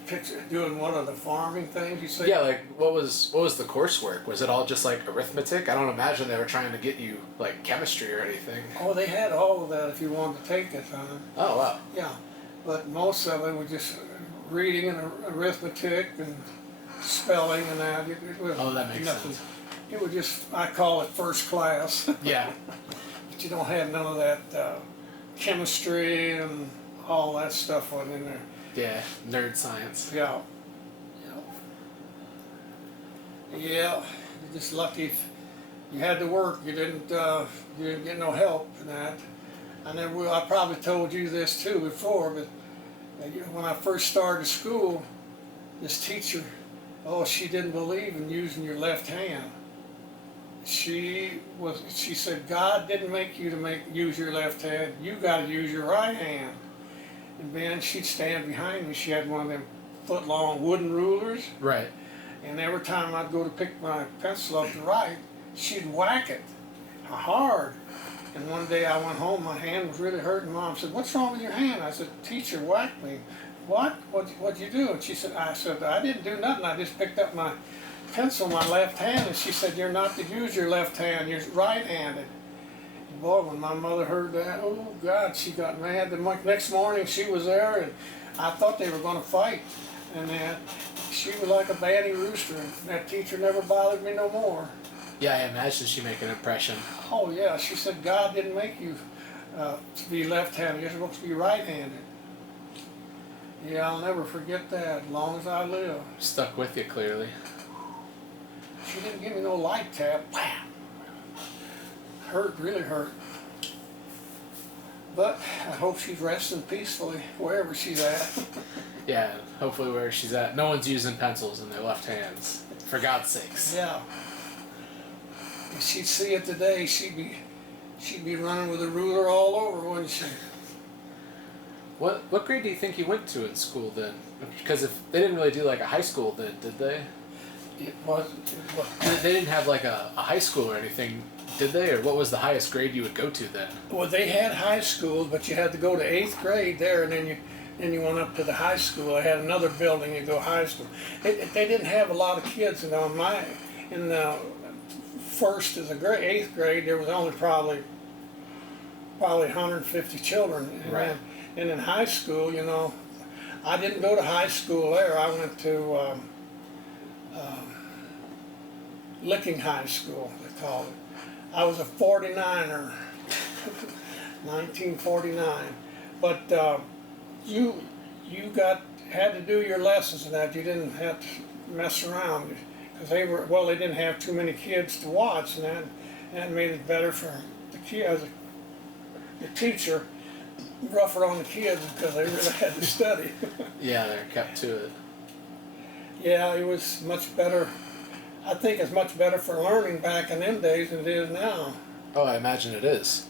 picture doing one of the farming things you say. Yeah, like what was the coursework? Was it all just like arithmetic? I don't imagine they were trying to get you like chemistry or anything. Oh, they had all of that if you wanted to take it. Oh wow. Yeah, but most of it was just reading and arithmetic and spelling and that. It was Oh, that makes nothing. sense. It was just, I call it first class. Yeah. But you don't have none of that chemistry and all that stuff on in there. Yeah. Nerd science. Yeah. Yeah. Yeah. You're just lucky if you had to work. You didn't get no help in that. I probably told you this too before, but when I first started school, this teacher, she didn't believe in using your left hand. She said, God didn't make you to use your left hand. You got to use your right hand. And then she'd stand behind me. She had one of them foot-long wooden rulers. Right. And every time I'd go to pick my pencil up to write, she'd whack it hard. And one day I went home, my hand was really hurting. Mom said, "What's wrong with your hand?" I said, "Teacher whacked me." "What? What'd you do?" And I said, "I didn't do nothing. I just picked up my pencil in my left hand." And she said, "You're not to use your left hand. You're right-handed." Boy, when my mother heard that, oh God, she got mad. The next morning she was there, and I thought they were going to fight. And she was like a banty rooster. And that teacher never bothered me no more. Yeah, I imagine she made an impression. Oh yeah, she said God didn't make you to be left-handed. You're supposed to be right-handed. Yeah, I'll never forget that as long as I live. Stuck with you clearly. She didn't give me no light tap. Wham! Hurt, really hurt. But I hope she's resting peacefully wherever she's at. Yeah, hopefully where she's at. No one's using pencils in their left hands. For God's sakes. Yeah. If she'd see it today, she'd be running with a ruler all over, wouldn't she? What grade do you think you went to in school then? Because if they didn't really do like a high school then, did they? It wasn't. They didn't have like a high school or anything, did they? Or what was the highest grade you would go to then? Well, they had high schools, but you had to go to 8th grade there, and then you went up to the high school. They had another building to go high school. They didn't have a lot of kids. In the first to the 8th grade, there was only probably 150 children. Right. And in high school, I didn't go to high school there. I went to Licking High School, they called it. I was a 49er, 1949. But you had to do your lessons and that. You didn't have to mess around because they didn't have too many kids to watch, and that made it better for the kids. The teacher rougher on the kids because they really had to study. Yeah, they're kept to it. Yeah, it was much better. I think it's much better for learning back in them days than it is now. Oh, I imagine it is.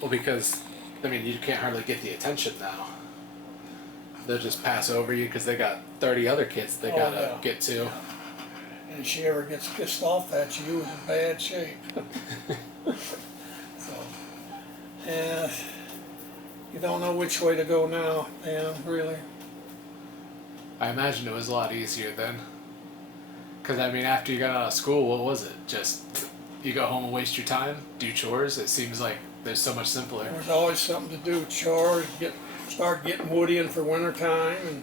Well, because, you can't hardly get the attention now. They'll just pass over you because they got 30 other kids they gotta get to. And if she ever gets pissed off at you, it's in bad shape. So, yeah, you don't know which way to go now, man, really. I imagine it was a lot easier then. Because, after you got out of school, what was it? Just, you go home and waste your time? Do chores? It seems like there's so much simpler. There was always something to do, chores, start getting wood in for wintertime,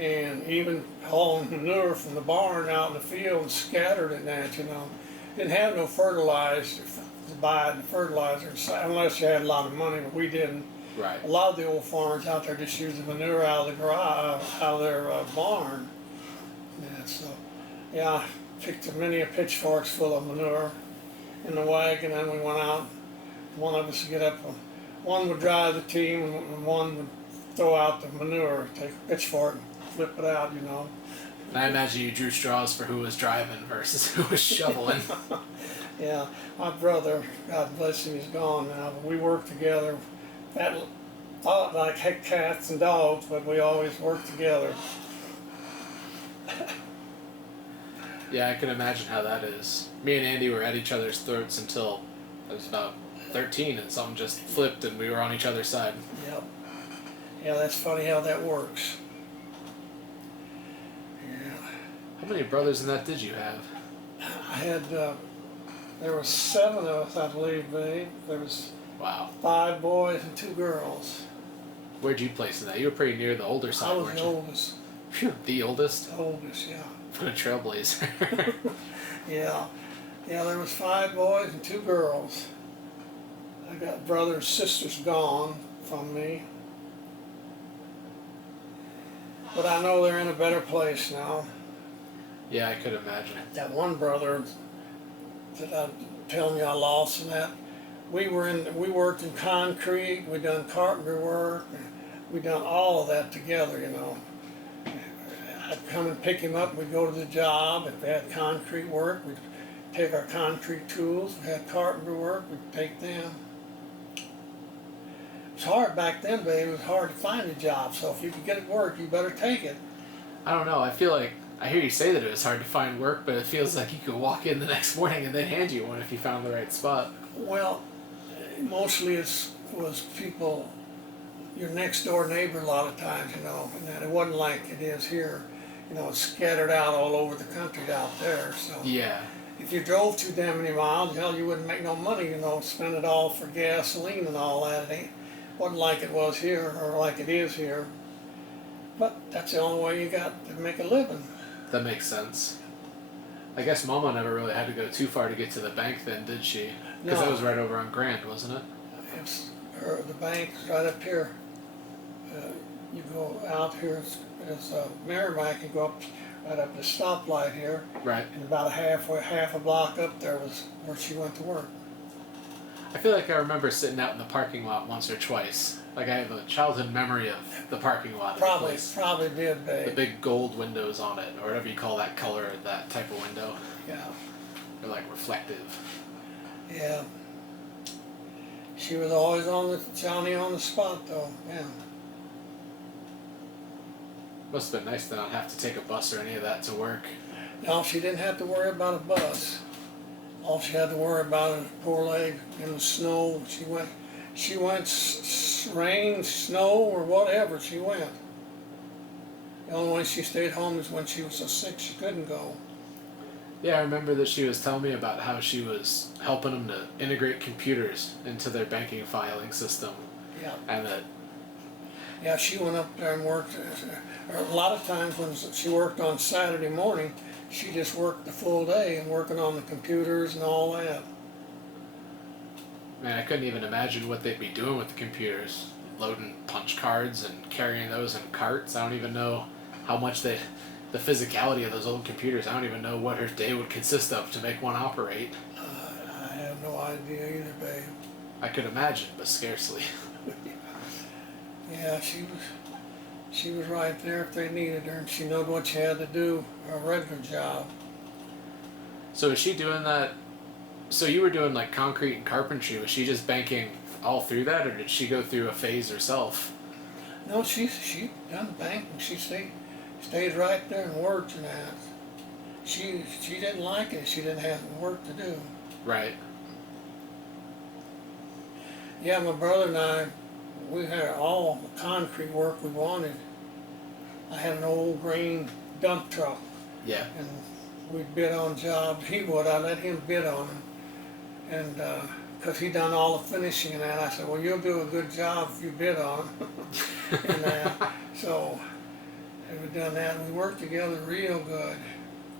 and even hauling manure from the barn out in the field and scattered it that, Didn't have no fertilizer to buy the fertilizer unless you had a lot of money, but we didn't. Right. A lot of the old farmers out there just use the manure out of the garage, out of their barn. Yeah, so, I picked many a pitchforks full of manure in the wagon, and we went out. One of us would get up, one would drive the team, and one would throw out the manure, take a pitchfork and flip it out, And I imagine you drew straws for who was driving versus who was shoveling. Yeah, my brother, God bless him, he's gone now, but we worked together. That thought like heck cats and dogs, but we always worked together. Yeah, I can imagine how that is. Me and Andy were at each other's throats until I was about 13, and something just flipped, and we were on each other's side. Yep. Yeah, that's funny how that works. Yeah. How many brothers in that did you have? I had, there were 7 of us, I believe, babe. There was Wow. 5 boys and 2 girls. Where'd you place in that? You were pretty near the older side, I was weren't the you? oldest. Phew, the oldest? The oldest, yeah. What a trailblazer. Yeah. Yeah, there was 5 boys and 2 girls. I got brothers and sisters gone from me. But I know they're in a better place now. Yeah, I could imagine. That one brother that I'm telling you I lost, and that we worked in concrete, we done carpenter work, we done all of that together, you know. I'd come and pick him up, we'd go to the job. If we had concrete work, we'd take our concrete tools. If we had carpenter work, we'd take them. It was hard back then, babe. It was hard to find a job, so if you could get work, you better take it. I don't know. I feel like I hear you say that it was hard to find work, but it feels like you could walk in the next morning and they'd hand you one if you found the right spot. Well, mostly was people, your next door neighbor a lot of times, you know, and that it wasn't like it is here. You know, it's scattered out all over the country out there, so. Yeah. If you drove too damn many miles, hell, you wouldn't make no money, you know, spend it all for gasoline and all that. It wasn't like it was here, or like it is here. But that's the only way you got to make a living. That makes sense. I guess Mama never really had to go too far to get to the bank then, did she? Because No. that was right over on Grand, wasn't it? It's the bank's right up here. You go out here, it's Merrimack, you go up right up the stoplight here, Right. and about half a block up there was where she went to work. I feel like I remember sitting out in the parking lot once or twice. Like I have a childhood memory of the parking lot of the place. Probably did, The babe. big gold windows on it, or whatever you call that color, that type of window. Yeah, They're like reflective. yeah. She was always on the Johnny on the spot, though. Yeah. Must have been nice to not have to take a bus or any of that to work. No, she didn't have to worry about a bus. All she had to worry about is poor leg in the snow. She went rain, snow, or whatever. She went. The only way she stayed home is when she was so sick she couldn't go. Yeah, I remember that she was telling me about how she was helping them to integrate computers into their banking filing system. Yeah. And that, Yeah, she went up there and worked. A lot of times when she worked on Saturday morning, she just worked the full day and working on the computers and all that. man, I couldn't even imagine what they'd be doing with the computers. Loading punch cards and carrying those in carts. I don't even know how much the physicality of those old computers, I don't even know what her day would consist of to make one operate. I have no idea either, babe. I could imagine, but scarcely. Yeah, she was right there if they needed her, and she knew what she had to do, her regular job. So is she doing that? So you were doing like concrete and carpentry. Was she just banking all through that, or did she go through a phase herself? No, she done banking. She stayed right there and worked and that. She didn't like it. She didn't have work to do. Right. Yeah, my brother and I, we had all the concrete work we wanted. I had an old green dump truck, Yeah. and we'd bid on jobs. He would. I let him bid on them, and because he done all the finishing and that, I said, well, you'll do a good job if you bid on them. And so we done that, and we worked together real good,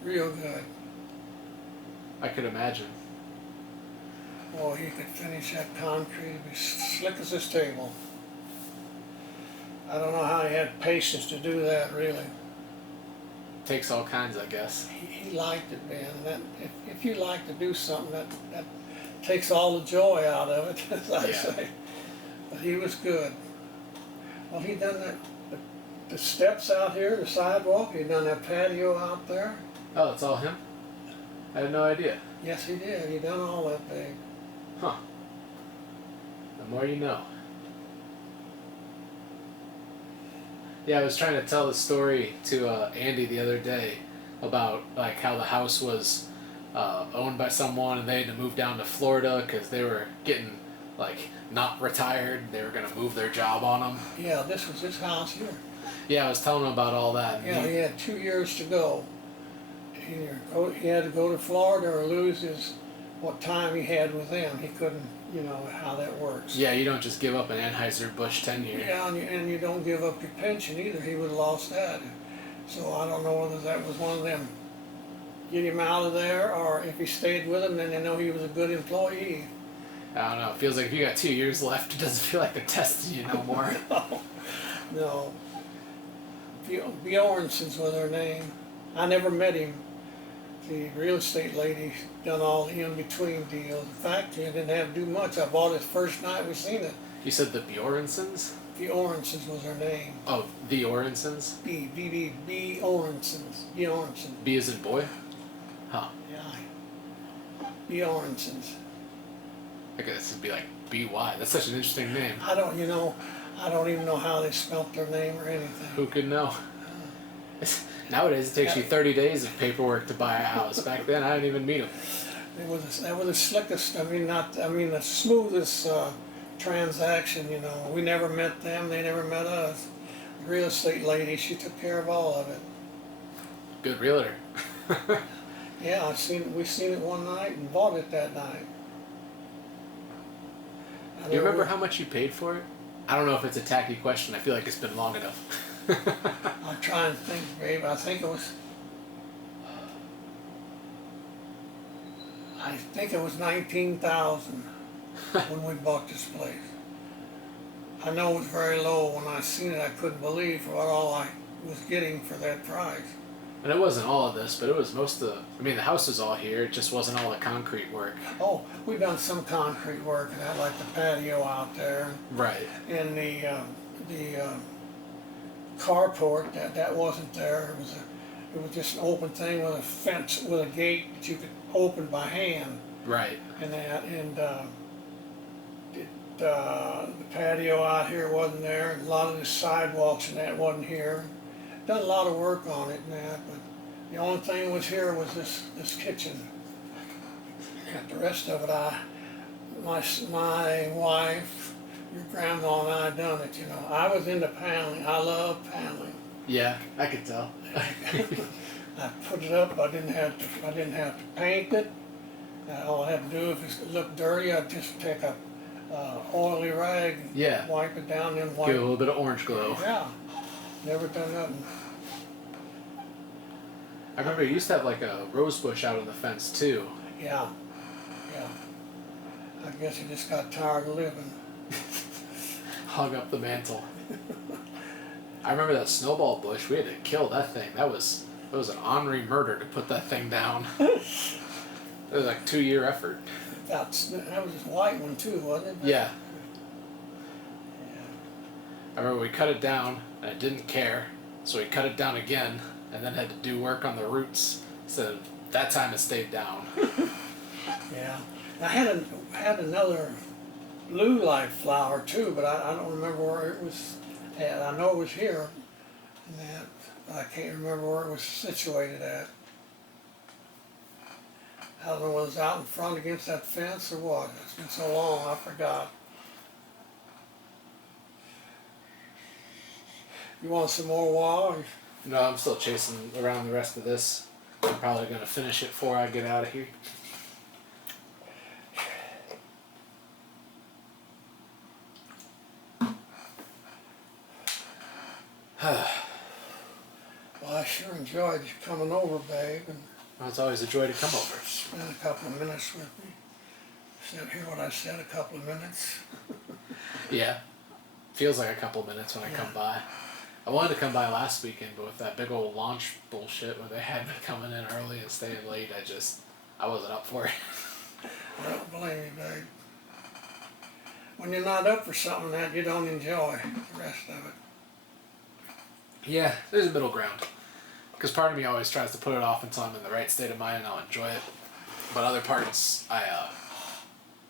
real good. I could imagine. Oh, he could finish that concrete. He'd be slick as this table. I don't know how he had patience to do that, really. Takes all kinds, I guess. He liked it, man. And that, if you like to do something, that takes all the joy out of it, as I say. But he was good. Well, he done that, the steps out here, the sidewalk. He done that patio out there. Oh, it's all him? I had no idea. Yes, he did. He done all that thing. Huh. The more you know. Yeah, I was trying to tell the story to Andy the other day about like how the house was owned by someone and they had to move down to Florida because they were getting like not retired. They were gonna move their job on them. Yeah, this was his house here. Yeah, I was telling him about all that. And Yeah, he had 2 years to go. He had to go to Florida or lose what time he had with them. He couldn't, how that works. yeah, you don't just give up an Anheuser-Busch tenure. Yeah, and you don't give up your pension either. He would have lost that. So I don't know whether that was one of them, get him out of there, or if he stayed with him, then they know he was a good employee. I don't know. It feels like if you got 2 years left, it doesn't feel like they're testing you no more. No. Bjornson's was her name. I never met him. The real estate lady done all the in-between deals. In fact, he didn't have to do much. I bought it first night we seen it. You said the Bjornsons? Bjornson's was her name. Oh, the Orensons? Bjornson's. Bjornsson. B as in boy? Huh. Yeah. Bjornson's. I guess it'd be like B-Y. That's such an interesting name. I don't even know how they spelt their name or anything. Who could know? Nowadays, it takes you 30 days of paperwork to buy a house. Back then, I didn't even meet them. That was the slickest, the smoothest transaction, We never met them, they never met us. The real estate lady, she took care of all of it. Good realtor. Yeah, we seen it one night and bought it that night. Do you remember how much you paid for it? I don't know if it's a tacky question. I feel like it's been long enough. I'm trying to think, babe. I think it was 19,000 when we bought this place. I know it was very low. When I seen it, I couldn't believe what all I was getting for that price. And it wasn't all of this, but it was most of the house was all here. It just wasn't all the concrete work. Oh, we done some concrete work and had like the patio out there. Right. And the carport that wasn't there. It was just an open thing with a fence with a gate that you could open by hand. Right. And the patio out here wasn't there. A lot of the sidewalks and that wasn't here. Done a lot of work on it and that, but the only thing was here was this kitchen. And the rest of it, my wife, your grandma and I done it. I was into paneling. I love paneling. Yeah, I could tell. I put it up. I didn't have to paint it. All I had to do if it looked dirty, I'd just take a oily rag and Yeah. wipe it down, then wipe. Give it a little bit of orange glow. Yeah, never done nothing. I remember you used to have like a rose bush out on the fence too. Yeah. I guess he just got tired of living. Hung up the mantle. I remember that snowball bush. We had to kill that thing. That was an ornery murder to put that thing down. It was like a 2-year effort. That was this white one too, wasn't it? Yeah. I remember we cut it down and I didn't care, so we cut it down again and then had to do work on the roots. So that time it stayed down. Yeah. I had another blue light flower too, but I don't remember where it was at. I know it was here, and that, but I can't remember where it was situated at. I don't know whether it was out in front against that fence or what. It's been so long, I forgot. You want some more water? No, I'm still chasing around the rest of this. I'm probably going to finish it before I get out of here. Well, I sure enjoyed you coming over, babe, and Well, it's always a joy to come over. spend a couple of minutes with me. Hear what I said, a couple of minutes. Yeah. Feels like a couple minutes when I come by. I wanted to come by last weekend, but with that big old launch bullshit where they had me coming in early and staying late, I wasn't up for it. I don't blame you, babe. When you're not up for something that you don't enjoy the rest of it. Yeah, there's a middle ground. Because part of me always tries to put it off until I'm in the right state of mind and I'll enjoy it. But other parts, I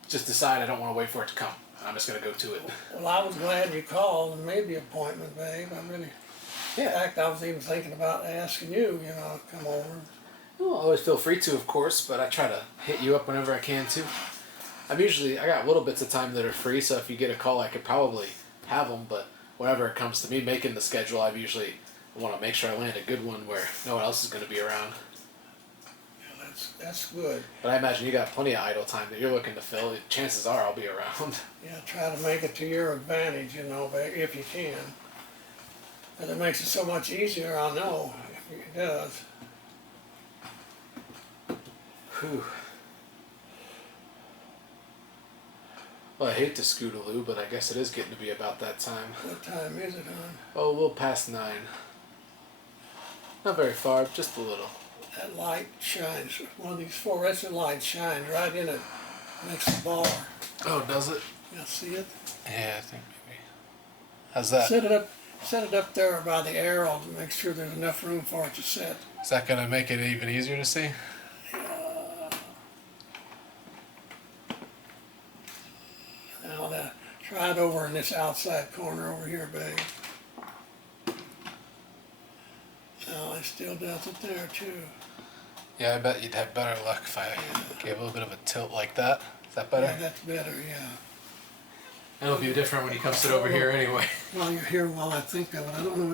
just decide I don't want to wait for it to come. I'm just going to go to it. Well, I was glad you called and made the appointment, babe. I really. In Yeah. fact, I was even thinking about asking you, to come over. Well, always feel free to, of course, but I try to hit you up whenever I can too. I got little bits of time that are free, so if you get a call, I could probably have them. But whenever it comes to me making the schedule, I usually want to make sure I land a good one where no one else is going to be around. Yeah, that's good. But I imagine you got plenty of idle time that you're looking to fill. Chances are I'll be around. Yeah, try to make it to your advantage, but if you can. And it makes it so much easier, I know, if it does. Whew. Well, I hate to scootaloo, but I guess it is getting to be about that time. What time is it, hon? Oh, a little past 9. Not very far, just a little. That light shines, one of these fluorescent lights shines right in it next to the bar. Oh, does it? You see it? Yeah, I think maybe. How's that? Set it up there by the arrow to make sure there's enough room for it to set. Is that going to make it even easier to see? Now, try it over in this outside corner over here, babe. No, it still does it there, too. Yeah, I bet you'd have better luck if I gave a little bit of a tilt like that. Is that better? Yeah, that's better, yeah. It'll be different when you come sit over here anyway. While you're here, while I think of it, I don't know